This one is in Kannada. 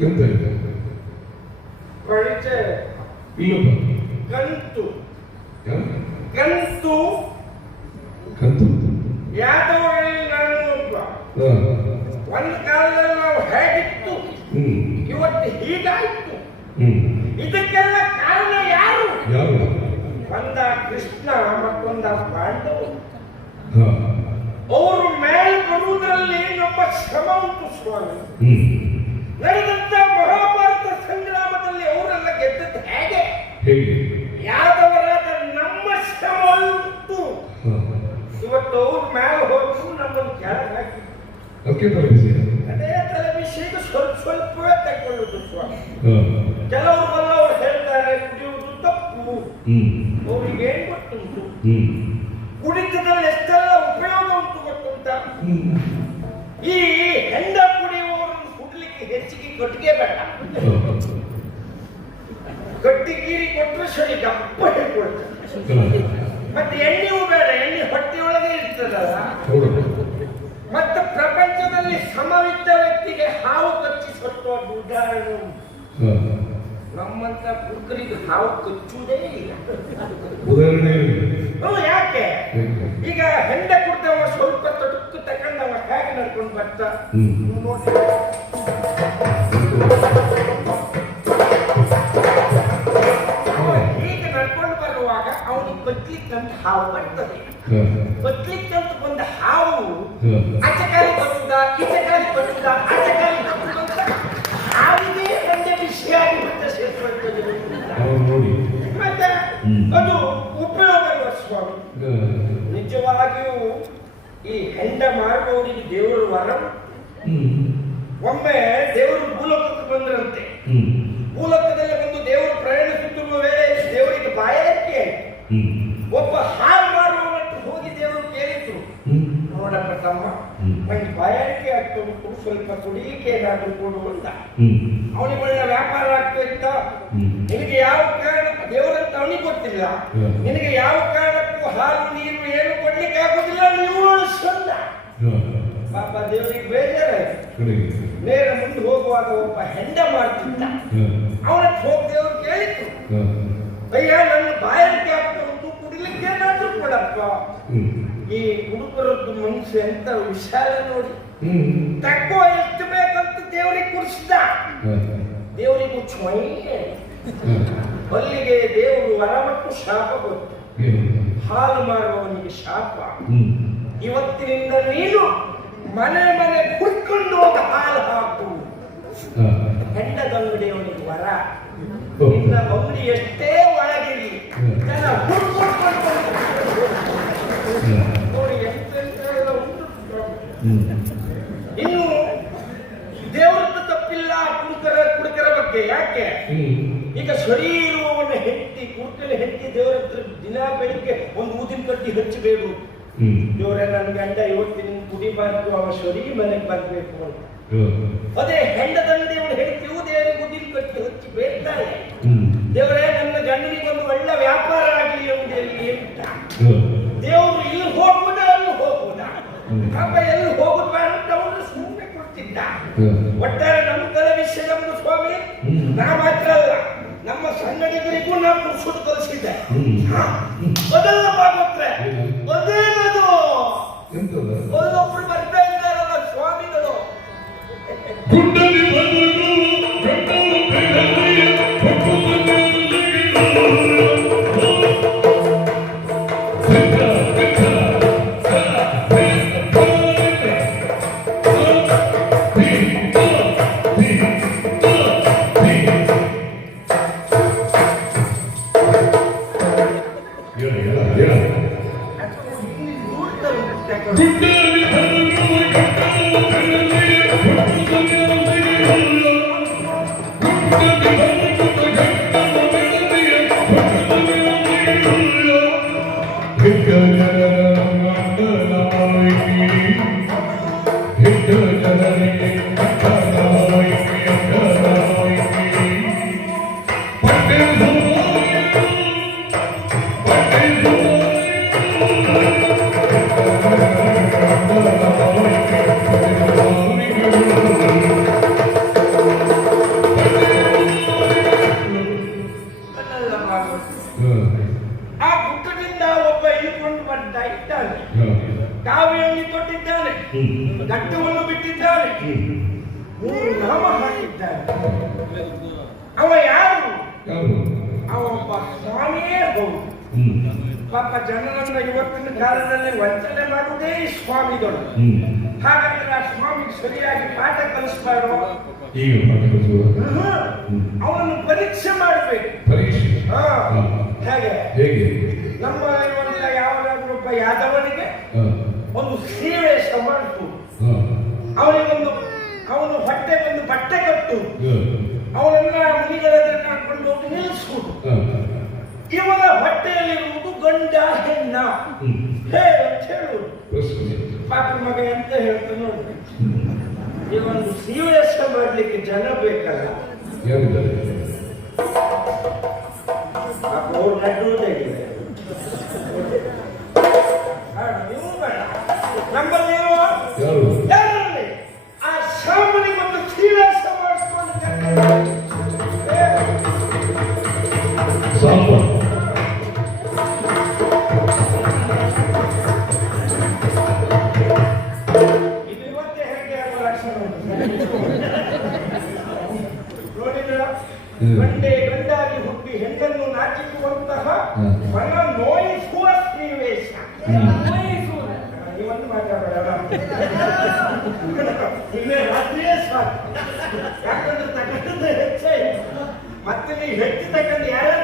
ಎಂತ ಇದೆ ಪರಿಚಯ ಇಲ್ಲಪ್ಪ ಕಂತು ಯಾ? ಕಂತು ಕಂತು. ಯಾದವರಲ್ಲಿ ನಾನು ಒಬ್ಬ. ಒಂದು ಕಾಲದಲ್ಲಿ ನಾವು ಹೇಗಿತ್ತು ಇವತ್ತು ಹೀಗಾಯ್ತು. ಇದಕ್ಕೆಲ್ಲ ಕಾರಣ ಯಾರು? ಯಾರು? ಒಂದ ಕೃಷ್ಣ ಮತ್ತೊಂದ ಪಾಂಡವರು. ಅವರು ಮೇಲೆ ಬರುವುದರಲ್ಲಿ ನಮ್ಮ ಶ್ರಮ ಉಂಟು ಸ್ವಾಮಿ. ನಡೆದಂತ ಕೆಳಗೆ ಹಾಕಿ. ಅದಕ್ಕೆ ಅದೇ ತಲೆ ವಿಷಯಕ್ಕೆ ಸ್ವಲ್ಪ ಸ್ವಲ್ಪವೇ ತಗೊಳ್ಳುದು ಸ್ವಾಮಿ ಹಾ. ಕೆಲವರು ಬಲ್ಲವರು ಹೇಳ್ತಾರೆ ಕುಡಿಯುವುದು ತಪ್ಪು. ಅವರಿಗೆ ಏನ್ ಗೊತ್ತುಂಟು? ಕುಡಿತದಲ್ಲಿ ಎಷ್ಟೆಲ್ಲ ಉಪಯೋಗ ಉಂಟು ಗೊತ್ತುಂಟ? ಈ ಹೆಂಡ ಕುಡಿಯುವವರನ್ನು ಕುಡ್ಲಿಕ್ಕೆ ಹೆಚ್ಚಿಗೆ ಕಟ್ಟಿಗೆ ಬೇಡ. ಹಾ. ಗಟ್ಟಿಗೀರಿ ಕೊಟ್ಟರೆ ಸರಿ ದಪ್ಪ ಹೇಳ್ಕೊಳ್ತಾರೆ. ಮತ್ತೆ ಎಣ್ಣೆ ಬೇಡ ಎಣ್ಣೆ ಹೊಟ್ಟೆಯೊಳಗೆ ಇರ್ತದಲ್ಲ? ಮತ್ತೆ ಪ್ರಪಂಚದಲ್ಲಿ ಸಮವಿದ್ದ ವ್ಯಕ್ತಿಗೆ ಹಾವು ಕಚ್ಚಿ ಸತ್ತುವ ಉದಾಹರಣೆ. ನಮ್ಮಂತ ಕುರುಕರಿಗೆ ಹಾವು ಕಚ್ಚುವುದೇ ಇಲ್ಲ. ಉದಾಹರಣೆ ಯಾಕೆ? ಈಗ ಹೆಂಡ ಕುಡ್ದವ ಸ್ವಲ್ಪ ತೊಡಕು ತಗೊಂಡವ ಹೇಗೆ ನಡ್ಕೊಂಡು ಬರ್ತಾ. ಹೀಗೆ ನಡ್ಕೊಂಡು ಬರುವಾಗ ಅವನಿಗೆ ಬದ್ಲಿಕ್ಕಂತ ಹಾವು ಬರ್ತದೆ. ಬದ್ಲಿಕ್ಕಂತ ಬಂದ ಹಾವು. ಅಚಕಾಲಿ ಬರ್ತದ ಇಚಕಾಲಿ ಬರ್ತದ ಅಚಕಾಲಿ ಅಂತ ಹಾವಿಗೆ ಒಂದೇ ವಿಷಯ ಆಗಿ ಮತ್ತೆ ನೋಡಿ. ಮತ್ತೆ ಅದು ಉಪಯೋಗ ಇಲ್ಲ ಸ್ವಾಮಿ ನಿಜವಾಗಿಯೂ ಈ ಹೆಂಡ ಮಾಡುವವರಿಗೆ ದೇವರು ವರ. ಒಮ್ಮೆ ದೇವರು ಭೂಲೋಕಕ್ಕೆ ಬಂದ್ರಂತೆ. ಹ್ಮ್ ಭೂಲೋಕದಲ್ಲಿ ಬಂದು ದೇವರು ಪ್ರಯಾಣಿಸುತ್ತಿರುವ ವೇಳೆಯಲ್ಲಿ ದೇವರಿಗೆ ಬಾಯಾರಿಕೆ ಆಯ್ತು ಹ್ಮ್ ಒಬ್ಬ ಹಾಳು ಮಾಡುವವತ್ತು ಹೋಗಿ ದೇವರು ಕೇಳಿದ್ರು ಹ್ಮ್ ನೋಡಪ್ಪ ತಮ್ಮ ಹ್ಮ್. ಒಂದು ಬಾಯಾರಿಕೆ ಆಗ್ತಾ ಉಂಟು ಸ್ವಲ್ಪ ಕುಡಿಲಿಕ್ಕೆ ಏನಾದರೂ ಕೊಡು ಅಂತ. ಅವನಿಗೆ ಒಳ್ಳೆ ವ್ಯಾಪಾರ ಆಗ್ತಿತ್ತ? ನಿನಗೆ ಯಾವ ಕಾರಣ? ದೇವರಂತ ಅವನಿಗೆ ಗೊತ್ತಿಲ್ಲ. ನಿನಗೆ ಯಾವ ಕಾರಣಕ್ಕೂ ಹಾಲು ನೀರು ಏನು ಕೊಡ್ಲಿಕ್ಕೆ ಆಗುದಿಲ್ಲ? ನೀವು ಹಾ. ಪಾಪ ದೇವರಿಗೆ ಬೇಜಾರಾಯ್ತು. ನೇರ ಮುಂದೆ ಹೋಗುವಾಗ ಒಬ್ಬ ಹೆಂಡ ಮಾಡ್ತಿದ್ದ. ಅವನ ಹೋಗಿ ದೇವರು ಕೇಳಿತ್ತು ಅಯ್ಯ ನನ್ನ ಬಾಯಾರಿಕೆ ಆಗ್ತಾ ಉಂಟು ಕುಡಿಲಿಕ್ಕೆ ಏನಾದ್ರೂ ಕೊಡಪ್ಪ. ಈ ಹುಡುಗರದ್ದು ಮನಸ್ಸು ಎಂತ ವಿಶಾಲ ನೋಡಿ. ತಕ್ಕೋ ಎಷ್ಟು ಬೇಕಂತ ದೇವರಿಗೆ ಕುಡಿಸಿದ ದೇವ್ರಿಗೆ ಚೊಯ್ಯೆ ಅಲ್ಲಿಗೆ ದೇವರು ವರ ಮತ್ತು ಶಾಪ ಕೊಟ್ಟು. ಹಾಲು ಮಾರುವವನಿಗೆ ಶಾಪ. ಇವತ್ತಿನಿಂದ ನೀನು ಮನೆ ಮನೆ ಕುಡ್ಕೊಂಡು ಹೋಗಿ ಹಾಲು ಹಾಕು. ಹೆಂಡದಂಗಡಿಯವನಿಗೆ ವರ. ನಿನ್ನ ಬಂಗಡಿ ಎಷ್ಟೇ ಬಗ್ಗೆ ಯಾಕೆ ಈಗ ಸರಿ ಇರುವವನ್ನ ಹೆಂಡತಿ ಕೂತಲೆ ಹೆಂಡತಿ ದೇವರ ಹತ್ರ ದಿನ ಬೆಳಿಗ್ಗೆ ಒಂದು ಊದಿನ ಕಟ್ಟಿ ಹಚ್ಚಬೇಕು. ದೇವರೇ ನನ್ನ ಗಂಡ ಇವತ್ತಿನ ಕುಡಿಬಾರ್ದು ಅವ ಸರಿ ಮನೆಗೆ ಬರ್ಬೇಕು ಅಂತ ಅದೇ ಹೆಂಡದಲ್ಲದೆ ಅವನು ಹೆಂಡತಿಯು ದೇವರಿಗೆ ಊದಿನ ಕಟ್ಟಿ ಹಚ್ಚಿ ಬೇಡ್ತಾಳೆ. ದೇವರೇ ನನ್ನ ಗಂಡನಿಗೆ ಒಂದು ಒಳ್ಳೆ ವ್ಯಾಪಾರ ಆಗಲಿ ಎಂಬುದಲ್ಲಿ ಅಂತ. ದೇವರು ಇಲ್ಲಿ ಹೋಗುವುದ ಅಲ್ಲಿ ಹೋಗುವುದ. ಪಾಪ ಎಲ್ಲಿ ಹೋಗುದು ಅಂತ ಅವನು ಸುಮ್ಮನೆ ಕೊಡ್ತಿದ್ದ. ಒಟ್ಟಾರೆ ತಲೆ ಸ್ವಾಮಿ. ನಾ ಮಾತ್ರ ಅಲ್ಲ ನಮ್ಮ ಸಂಗಡಿಗರಿಗೂ ನಾ ಹ್ಮ್. ಅದೆಲ್ಲ ಭಾಗವತ್ರೆ ಏನು? ಅದೇನದು ಎಂತದ? ಬರ್ತಾ ಇದ್ದಾರಲ್ಲ ಸ್ವಾಮಿಗಳು ಕಾವಿಯಲ್ಲಿ ತೊಟ್ಟಿದ್ದಾನೆ. ಗಟ್ಟವನ್ನು ಬಿಟ್ಟಿದ್ದಾನೆ. ಮೂರು ನಾಮ ಹಾಕಿದ್ದಾನೆ. ಅವ ಯಾರು? ಅವ ಒಬ್ಬ ಸ್ವಾಮಿಯೇ ಹೌದು ಪಾಪ ಜನರನ್ನ ಇವತ್ತಿನ ಕಾಲದಲ್ಲಿ ವಂಚನೆ ಮಾಡುವುದೇ ಸ್ವಾಮಿಗಳು. ಹಾಗಾದ್ರೆ ಆ ಸ್ವಾಮಿ ಸರಿಯಾಗಿ ಪಾಠ ಮಾತಾಡುವ ಅವನನ್ನು ಪರೀಕ್ಷೆ ಮಾಡಬೇಕು. ಪರೀಕ್ಷೆ. ಹೇಗೆ? ಹೇಗೆ? ನಮ್ಮ ಇರುವಂತ ಯಾವನಾದ್ರೂ ಒಬ್ಬ ಯಾದವನಿಗೆ? ಒಂದು ಸೀರೆ ಮಾಡಿತು. ಅವನಿಗೊಂದು ಅವನು ಹೊಟ್ಟೆಗೊಂದು ಬಟ್ಟೆ ಕಟ್ಟು. ಅವನೆಲ್ಲ ಅವನನ್ನ ಮುನಿಗಳಲ್ಲಿ ಹಾಕೊಂಡು ಹೋಗಿ ನಿಲ್ಲಿಸ್ಕೊಡು. ಇವನ ಹೊಟ್ಟೆಯಲ್ಲಿರುವುದು ಗಂಡ ಹೆಣ್ಣ. ಹೇ ಅಂತ ಹೇಳು. ಪಾಪ ಮಗ ಎಂತ ಹೇಳ್ತಾನೆ ನೋಡ್ರಿ ಈ ಒಂದು ಸೀವೇಶ ಮಾಡ್ಲಿಕ್ಕೆ ಜನ ಬೇಕಲ್ಲ. ಅವ್ರು ನಡುವುದೇ ಹ್ಮ್. ನೀವೊಂದು ಮಾತಾಡೋಣ ಇಲ್ಲೇ ರಾತ್ರಿಯೇ ಯಾಕಂದ್ರೆ ತಗೊಂಡದ್ದು ಹೆಚ್ಚೇ. ಮತ್ತೆ ನೀವು ಹೆಚ್ಚು ತಗೊಂಡು ಯಾರ್ಯಾರ